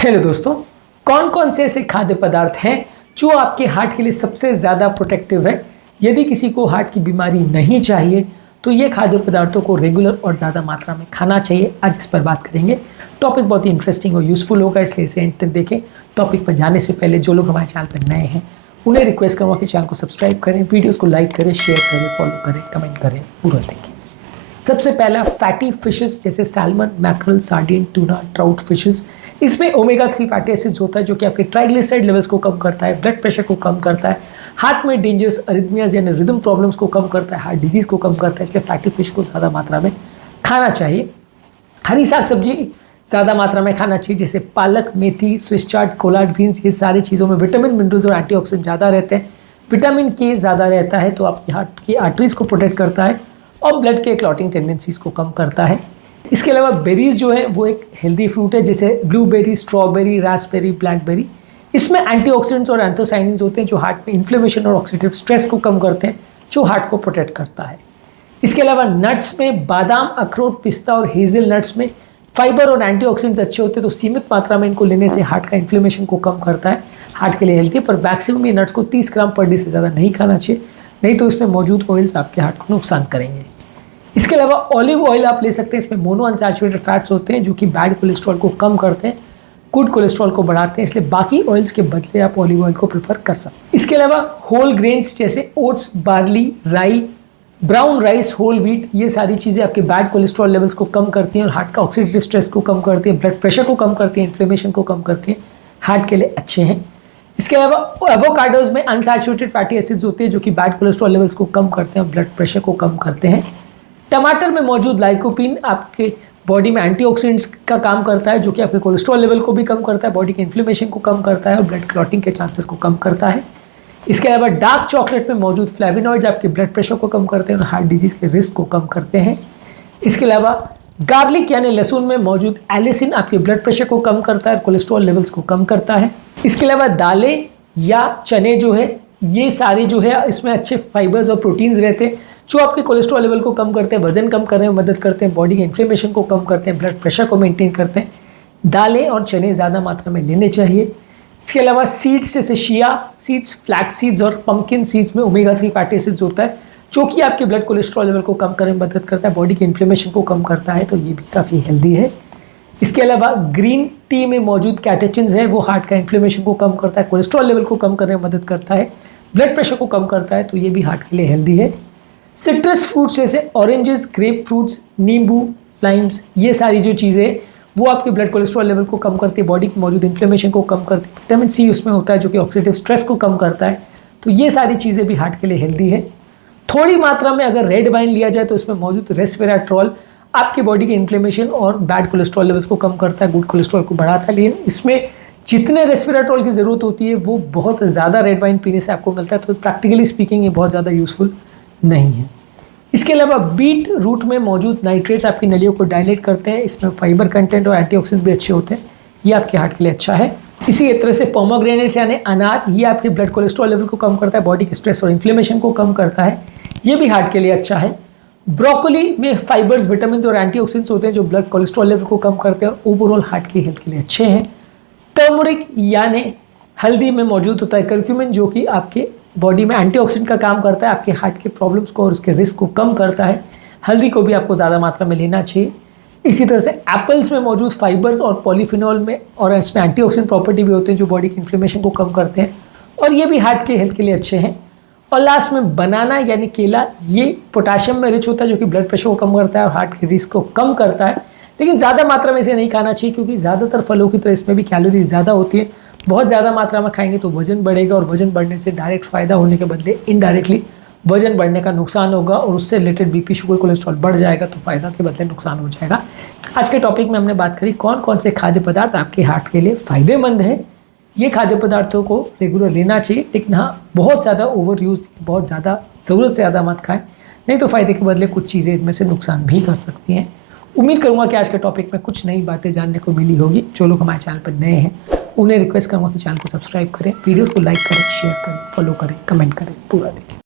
Hello दोस्तों, कौन कौन से ऐसे खाद्य पदार्थ हैं जो आपके हार्ट के लिए सबसे ज़्यादा प्रोटेक्टिव है। यदि किसी को हार्ट की बीमारी नहीं चाहिए तो ये खाद्य पदार्थों को रेगुलर और ज़्यादा मात्रा में खाना चाहिए। आज इस पर बात करेंगे। टॉपिक बहुत ही इंटरेस्टिंग और यूज़फुल होगा, इसलिए इसे एंड तक देखें। टॉपिक पर जाने से पहले जो लोग हमारे चैनल पर नए हैं उन्हें रिक्वेस्ट करूँगा कि चैनल को सब्सक्राइब करें, वीडियोज़ को लाइक करें, शेयर करें, फॉलो करें, कमेंट करें, पूरा देखें। सबसे पहला फैटी फिशेस जैसे salmon, mackerel, sardine, tuna, trout fishes. इसमें ओमेगा 3 फैटी एसिड्स होता है जो कि आपके ट्राइग्लिसराइड लेवल्स को कम करता है, ब्लड प्रेशर को कम करता है, हार्ट में डेंजरस अरिथमियाज यानी रिदम प्रॉब्लम्स को कम करता है, हार्ट डिजीज़ को कम करता है। इसलिए फैटी फिश को ज़्यादा मात्रा में खाना चाहिए। हरी साग सब्जी ज़्यादा मात्रा में खाना चाहिए, जैसे पालक, मेथी, स्विस चार्ट, कोलाड ग्रीन्स। ये सारी चीज़ों में विटामिन, मिनरल्स और एंटीऑक्सीडेंट ज़्यादा रहते हैं। विटामिन के ज़्यादा रहता है तो आपकी हार्ट की आर्टरीज को प्रोटेक्ट करता है और ब्लड के क्लॉटिंग टेंडेंसीज को कम करता है। इसके अलावा बेरीज जो है वो एक हेल्दी फ्रूट है, जैसे ब्लूबेरी, स्ट्रॉबेरी, रास्पबेरी, ब्लैकबेरी। इसमें एंटीऑक्सीडेंट्स और एंथोसाइनिन्स होते हैं जो हार्ट में इन्फ्लेमेशन और ऑक्सीडेटिव स्ट्रेस को कम करते हैं, जो हार्ट को प्रोटेक्ट करता है। इसके अलावा नट्स में बादाम, अखरोट, पिस्ता और हेज़ल नट्स में फाइबर और एंटीऑक्सीडेंट्स अच्छे होते हैं, तो सीमित मात्रा में इनको लेने से हार्ट का इन्फ्लेमेशन को कम करता है, हार्ट के लिए हेल्दी है। पर मैक्सिमम ये नट्स को 30 ग्राम पर डे से ज़्यादा नहीं खाना चाहिए, नहीं तो इसमें मौजूद ऑयल्स आपके हार्ट को नुकसान करेंगे। इसके अलावा ऑलिव ऑयल आप ले सकते हैं। इसमें मोनो अनसैचुरेटेड फैट्स होते हैं जो कि बैड कोलेस्ट्रॉल को कम करते हैं, गुड कोलेस्ट्रॉल को बढ़ाते हैं, इसलिए बाकी ऑयल्स के बदले आप ऑलिव ऑयल को प्रेफर कर सकते हैं। इसके अलावा होल ग्रेन्स जैसे ओट्स, बार्ली, राई, ब्राउन राइस, होल व्हीट, ये सारी चीज़ें आपके बैड कोलेस्ट्रॉल लेवल्स को कम करती हैं और हार्ट का ऑक्सीडेटिव स्ट्रेस को कम करती हैं, ब्लड प्रेशर को कम करती हैं, इन्फ्लेमेशन को कम करती हैं, हार्ट के लिए अच्छे हैं। इसके अलावा एवोकाडोज में अनसैचुरेटेड फैटी एसिड्स होते हैं जो कि बैड कोलेस्ट्रॉल लेवल्स को कम करते हैं और ब्लड प्रेशर को कम करते हैं। टमाटर में मौजूद लाइकोपीन आपके बॉडी में एंटीऑक्सीडेंट्स का काम करता है जो कि आपके कोलेस्ट्रॉल लेवल को भी कम करता है, बॉडी के इन्फ्लेमेशन को कम करता है और ब्लड क्लॉटिंग के चांसेस को कम करता है। इसके अलावा डार्क चॉकलेट में मौजूद फ्लेविनॉइड्स आपके ब्लड प्रेशर को कम करते हैं और हार्ट डिजीज़ के रिस्क को कम करते हैं। इसके अलावा गार्लिक यानी लहसुन में मौजूद एलिसिन आपके ब्लड प्रेशर को कम करता है और कोलेस्ट्रॉल लेवल्स को कम करता है। इसके अलावा दालें या चने जो है, ये सारे जो है इसमें अच्छे फाइबर्स और प्रोटीन्स रहते हैं जो आपके कोलेस्ट्रॉल लेवल को कम करते हैं, वजन कम करने में मदद करते हैं, बॉडी के इन्फ्लेमेशन को कम करते हैं, ब्लड प्रेशर को मेंटेन करते हैं। दालें और चने ज़्यादा मात्रा में लेने चाहिए। इसके अलावा सीड्स जैसे शिया सीड्स, फ्लैक्स सीड्स और पम्पकिन सीड्स में ओमेगा 3 फैटी एसिड्स होता है जो कि आपके ब्लड कोलेस्ट्रॉल लेवल को कम करने में मदद करता है, बॉडी के इन्फ्लेमेशन को कम करता है, तो ये भी काफ़ी हेल्दी है। इसके अलावा ग्रीन टी में मौजूद कैटेचिन्स है, वो हार्ट का इन्फ्लेमेशन को कम करता है, कोलेस्ट्रॉल लेवल को कम करने में मदद करता है, ब्लड प्रेशर को कम करता है, तो ये भी हार्ट के लिए हेल्दी है। सिट्रस फ्रूट्स जैसे ऑरेंजेस, ग्रेप फ्रूट्स, नींबू, लाइम्स, ये सारी जो चीज़ें वो आपके ब्लड कोलेस्ट्रॉल लेवल को कम करती है, बॉडी की मौजूद इन्फ्लेमेशन को कम करती है। विटामिन सी उसमें होता है जो कि ऑक्सीडेटिव स्ट्रेस को कम करता है, तो ये सारी चीज़ें भी हार्ट के लिए हेल्दी है। थोड़ी मात्रा में अगर रेड वाइन लिया जाए तो इसमें मौजूद रेस्वेराट्रॉल आपकी बॉडी के इन्फ्लेमेशन और बैड कोलेस्ट्रॉल लेवल्स को कम करता है, गुड कोलेस्ट्रॉल को बढ़ाता है, लेकिन इसमें जितने रेस्वेराट्रॉल की ज़रूरत होती है वो बहुत ज़्यादा रेड वाइन पीने से आपको मिलता है, तो प्रैक्टिकली स्पीकिंग ये बहुत ज़्यादा यूज़फुल नहीं है। इसके अलावा बीट रूट में मौजूद नाइट्रेट्स आपकी नलियों को डायलेट करते हैं, इसमें फाइबर कंटेंट और एंटीऑक्सीडेंट भी अच्छे होते हैं, ये आपके हार्ट के लिए अच्छा है। इसी तरह से पोमोग्रेनेट्स यानी अनार, ये आपके ब्लड कोलेस्ट्रॉल लेवल को कम करता है, बॉडी के स्ट्रेस और इन्फ्लेमेशन को कम करता है, ये भी हार्ट के लिए अच्छा है। ब्रोकोली में फाइबर्स, विटामिन और एंटीऑक्सीडेंट्स होते हैं जो ब्लड कोलेस्ट्रॉल लेवल को कम करते हैं और ओवरऑल हार्ट की हेल्थ के लिए अच्छे हैं। टर्मरिक यानी हल्दी में मौजूद होता है कर्क्यूमिन जो कि आपके बॉडी में एंटीऑक्सीडेंट का काम करता है, आपके हार्ट के प्रॉब्लम्स को और उसके रिस्क को कम करता है। हल्दी को भी आपको ज़्यादा मात्रा में लेना चाहिए। इसी तरह से एप्पल्स में मौजूद फाइबर्स और पॉलीफिनॉल में और इसमें एंटीऑक्सीडेंट प्रॉपर्टी भी होते हैं जो बॉडी की इन्फ्लेमेशन को कम करते हैं और ये भी हार्ट के हेल्थ के लिए अच्छे हैं। और लास्ट में बनाना यानी केला, ये पोटाशियम में रिच होता है जो कि ब्लड प्रेशर को कम करता है और हार्ट के रिस्क को कम करता है, लेकिन ज़्यादा मात्रा में इसे नहीं खाना चाहिए क्योंकि ज़्यादातर फलों की तरह इसमें भी कैलोरी ज़्यादा होती है। बहुत ज़्यादा मात्रा में खाएंगे तो वजन बढ़ेगा और वजन बढ़ने से डायरेक्ट फ़ायदा होने के बदले इनडायरेक्टली वजन बढ़ने का नुकसान होगा और उससे रिलेटेड बीपी, शुगर, कोलेस्ट्रॉल बढ़ जाएगा, तो फ़ायदा के बदले नुकसान हो जाएगा। आज के टॉपिक में हमने बात करी कौन कौन से खाद्य पदार्थ आपके हार्ट के लिए फ़ायदेमंद है। ये खाद्य पदार्थों को रेगुलर लेना चाहिए, लेकिन हाँ बहुत ज़्यादा ओवर यूज़, बहुत ज़्यादा ज़रूरत से ज़्यादा मत खाएं, नहीं तो फ़ायदे के बदले कुछ चीज़ें इनमें से नुकसान भी कर सकती हैं। उम्मीद करूँगा कि आज के टॉपिक में कुछ नई बातें जानने को मिली होगी। जो लोग हमारे चैनल पर नए हैं उन्हें रिक्वेस्ट करूँगा कि चैनल को सब्सक्राइब करें, वीडियोज़ को लाइक करें, शेयर करें, फॉलो करें, कमेंट करें, पूरा देखें।